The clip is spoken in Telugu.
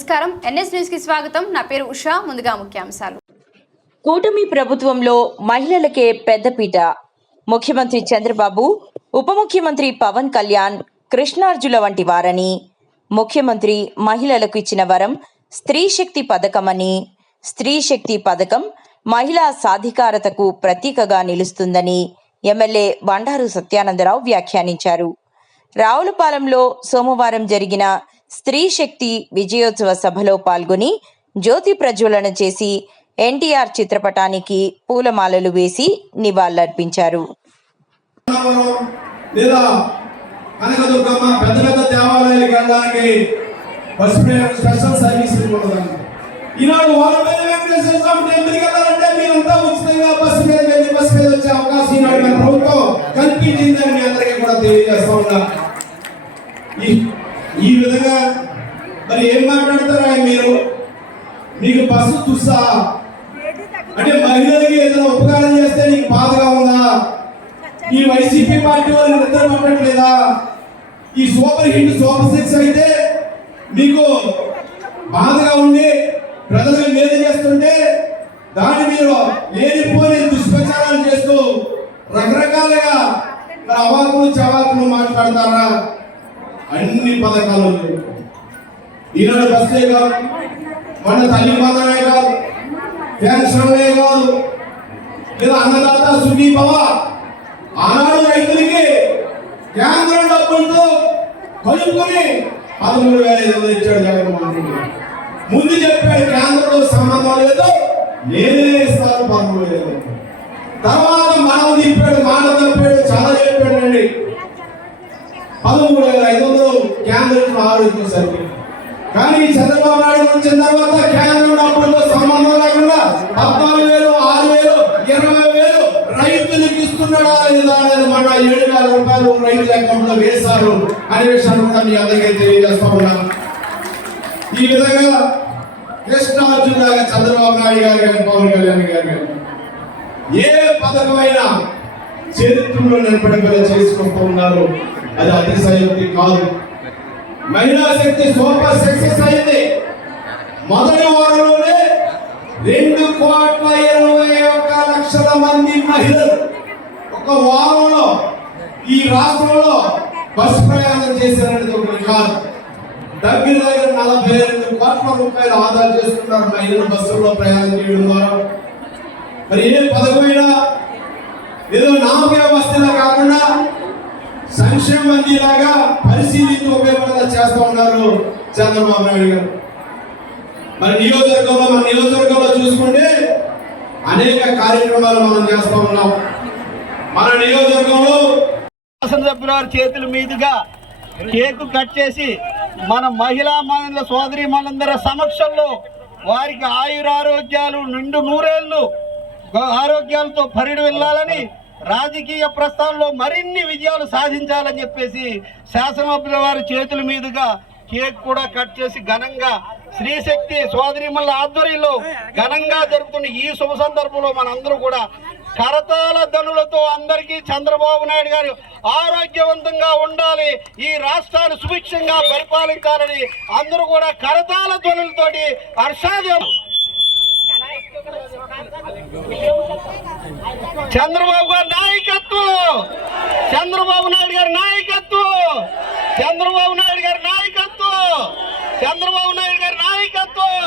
నమస్కారం, ఎన్ఎస్ న్యూస్ కి స్వాగతం. నా పేరు ఉషా. ముందుగా ముఖ్యాంశాలు. కూటమి ప్రభుత్వంలో మహిళలకే పెద్దపీట. ముఖ్యమంత్రి చంద్రబాబు, ఉప ముఖ్యమంత్రి పవన్ కళ్యాణ్ కృష్ణార్జుల వంటి వారని, ముఖ్యమంత్రి మహిళలకు ఇచ్చిన వరం స్త్రీ శక్తి పథకమని, స్త్రీ శక్తి పథకం మహిళా సాధికారతకు ప్రతీకగా నిలుస్తుందని ఎమ్మెల్యే బండారు సత్యానందరావు వ్యాఖ్యానించారు. రావులపాలెంలో సోమవారం జరిగిన స్త్రీ శక్తి విజయోత్సవ సభలో పాల్గొని జ్యోతి ప్రజ్వలన చేసి ఎన్టీఆర్ చిత్రపటానికి పూలమాలలు వేసి నివాళులర్పించారు. ఈ విధంగా మరి ఏం మాట్లాడతారా మీరు? మీకు బస్సు చూసా అంటే మహిళలకి ఏదైనా ఉపకారం చేస్తే నీకు బాధగా ఉందా? ఈ వైసీపీ పార్టీ వాళ్ళు నిద్ర పట్టట్లేదా? ఈ సూపర్ హిట్ సూపర్ సిక్స్ అయితే మీకు బాధగా ఉండి ప్రజలకు మేలు చేస్తుంటే దాన్ని మీరు లేనిపోని దుష్ప్రచారాలు చేస్తూ రకరకాలుగా అవాకులు చవాకులు మాట్లాడతారా? అన్ని పథకాలు ఈనాడు బస్సే కాదు, మన తల్లి మాత్రమే కాదు, పెన్షన్లే కాదు, లేదా అన్నదాత సుఖీభవ. ఆనాడు రైతులకి కేంద్రం డబ్బులతో కలుపుకొని 13,500 ఇచ్చాడు జగన్మోహన్ రెడ్డి. ముందు చెప్పాడు కేంద్రంలో సంబంధం లేదు, నేనే ఇస్తాను 13,500. తర్వాత మనం తిప్పాడు, మాట తప్పాడు, చాలా చెప్పాడండి. 13,500 కేంద్రం ఆరోగ్యం. కానీ చంద్రబాబు నాయుడు వచ్చిన తర్వాత కేంద్రం డబ్బులతో సంబంధం లేకుండా 14,000, 6,000, 20,000 రైతులకు ఇస్తున్నాడా లేదా అనేది మన 7,000 రూపాయలు రైతుల అకౌంట్ లో వేశారు అనే విషయాన్ని కూడా మీ అందరికీ తెలియజేస్తా ఉన్నాను. ఈ విధంగా కృష్ణార్జునలాగా చంద్రబాబు నాయుడు గారు కానీ పవన్ కళ్యాణ్ గారు కానీ ఏ పథకమైనా చరిత్రలో నిలబడిపోయి చేసుకుంటూ ఉన్నారు. అది అతిశయోక్తి కాదు. మహిళా శక్తి సూపర్ సక్సెస్ అయింది. మొదటి వారంలోనే 2,21,00,000 మంది మహిళలు ఒక వారంలో ఈ రాష్ట్రంలో బస్సు ప్రయాణం చేశారనేది ఒక రికార్డు. దగ్గర 42 కోట్ల రూపాయలు ఆదా చేస్తున్నారు మహిళలు బస్సుల్లో ప్రయాణం చేయడం ద్వారా. మరి ఏ పథకమైనా ఏదో నామకే వస్తేలా కాకుండా సంక్షేమ మందిలాగా పరిశీలించి ఉపయోగపడేలా చేస్తూ ఉన్నారు చంద్రబాబు నాయుడు గారు. మన నియోజకవర్గంలో చూసుకుంటే అనేక కార్యక్రమాలు మనం చేస్తూ ఉన్నాం. మన నియోజకవర్గంలో శాసనసభ్యుల చేతుల మీదుగా కేకు కట్ చేసి మన మహిళా మహిళల సోదరి మనందరి సమక్షంలో వారికి ఆయురారోగ్యాలు నిండు నూరేళ్లు ఆరోగ్యాలతో పరిడి వెళ్ళాలని, రాజకీయ ప్రస్థానంలో మరిన్ని విజయాలు సాధించాలని చెప్పేసి శాసనసభ్యుల వారి చేతుల మీదుగా కేక్ కూడా కట్ చేసి ఘనంగా స్త్రీశక్తి సోదరిమల్ల ఆధ్వర్యంలో ఘనంగా జరుగుతున్న ఈ శుభ సందర్భంలో మనందరూ కూడా కరతాళ ధనులతో అందరికీ చంద్రబాబు నాయుడు గారు ఆరోగ్యవంతంగా ఉండాలి, ఈ రాష్ట్రాన్ని సుభిక్షంగా పరిపాలించాలని అందరూ కూడా కరతాళ ధ్వనులతోటి హర్షాదం చంద్రబాబు గారి నాయకత్వం, చంద్రబాబు నాయుడు గారి నాయకత్వం, చంద్రబాబు నాయుడు గారి నాయకత్వం, చంద్రబాబు నాయుడు గారి నాయకత్వం.